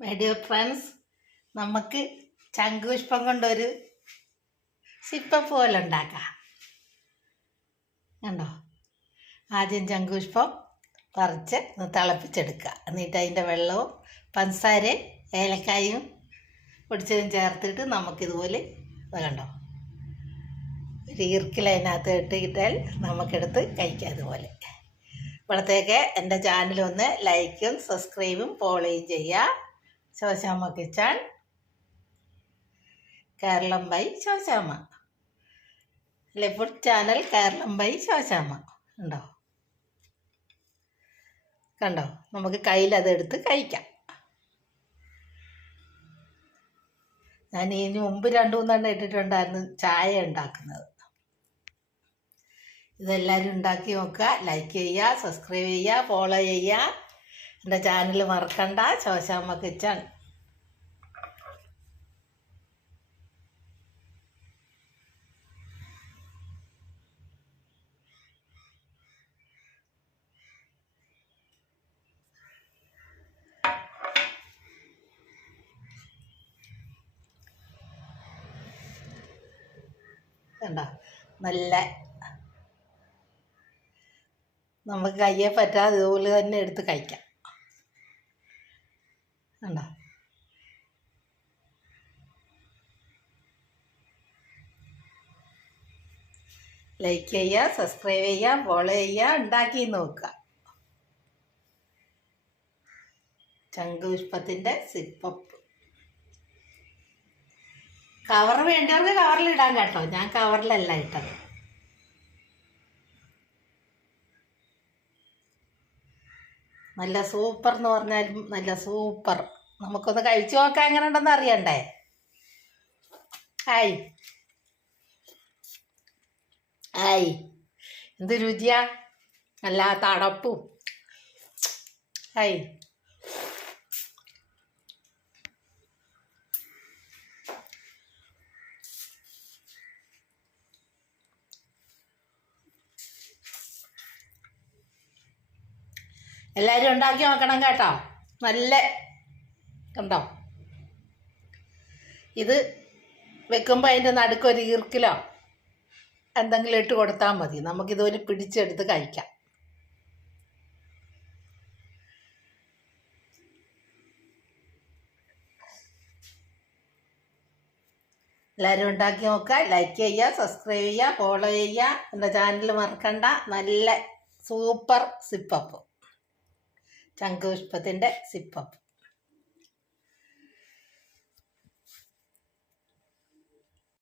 My dear friends, നമുക്ക് ശംഖുപുഷ്പം കൊണ്ടൊരു sip up പോലെ ഉണ്ടാക്കാം. കണ്ടോ? ആദ്യം ശംഖുപുഷ്പം പറിച്ച് തിളപ്പിച്ചെടുക്കുക. എന്നിട്ട് അതിൻ്റെ വെള്ളവും പഞ്ചസാരയും ഏലക്കായും പൊടിച്ചതും ചേർത്തിട്ട് നമുക്കിതുപോലെ കണ്ടോ ഒരു ഈർക്കിലതിനകത്ത് ഇട്ടിട്ടാൽ നമുക്കെടുത്ത് കഴിക്കാം. അതുപോലെ ഇപ്പോഴത്തേക്ക് എൻ്റെ ചാനലൊന്ന് ലൈക്കും സബ്സ്ക്രൈബും ഫോളോയും ചെയ്യുക. Shoshamma kitchen, Keralam by Shoshamma. Food channel Keralam by Shoshamma. കണ്ടോ നമുക്ക് കയ്യിലതെടുത്ത് കഴിക്കാം. ഞാൻ ഇതിന് മുമ്പ് 2-3 ഇട്ടിട്ടുണ്ടായിരുന്നു ചായ ഉണ്ടാക്കുന്നത്. ഇതെല്ലാവരും ഉണ്ടാക്കി നോക്കുക. ലൈക്ക് ചെയ്യുക, സബ്സ്ക്രൈബ് ചെയ്യുക, ഫോളോ ചെയ്യുക. എൻ്റെ ചാനൽ മറക്കണ്ട, ശോശാമ്മ കിച്ചൺ. കണ്ടോ നല്ല നമുക്ക് കയ്യെ പറ്റാതെ ഇതുപോലെ തന്നെ എടുത്ത് കഴിക്കാം. കണ്ടോ? ലൈക്ക് ചെയ്യുക, സബ്സ്ക്രൈബ് ചെയ്യുക, ഫോളോ ചെയ്യുക, ഉണ്ടാക്കി നോക്കുക. ശംഖുപുഷ്പത്തിൻ്റെ സിപ്പപ്പ്. കവർ വേണ്ടവർക്ക് കവറിലിടാൻ കേട്ടോ. ഞാൻ കവറിലല്ല ഇട്ടത്. നല്ല സൂപ്പർ എന്ന് പറഞ്ഞാലും നല്ല സൂപ്പർ. നമുക്കൊന്ന് കഴിച്ചു നോക്കാം എങ്ങനെ ഉണ്ടെന്ന് അറിയണ്ടേ. ഹായ് ഹായ്, എന്ത് രുചിയാ, നല്ല തണുപ്പും. ഹായ്, എല്ലാവരും ഉണ്ടാക്കി നോക്കണം കേട്ടോ. നല്ല കണ്ടോ, ഇത് വെക്കുമ്പോൾ അതിൻ്റെ നടുക്കൊരു ഈർക്കിലോ എന്തെങ്കിലും ഇട്ട് കൊടുത്താൽ മതി. നമുക്കിതുപോലെ പിടിച്ചെടുത്ത് കഴിക്കാം. എല്ലാവരും ഉണ്ടാക്കി നോക്കുക. ലൈക്ക് ചെയ്യുക, സബ്സ്ക്രൈബ് ചെയ്യുക, ഫോളോ ചെയ്യുക. എൻ്റെ ചാനൽ മറക്കണ്ട. നല്ല സൂപ്പർ സിപ്പപ്പ്, ശംഖുപുഷ്പത്തിൻ്റെ സിപ്പപ്പ്.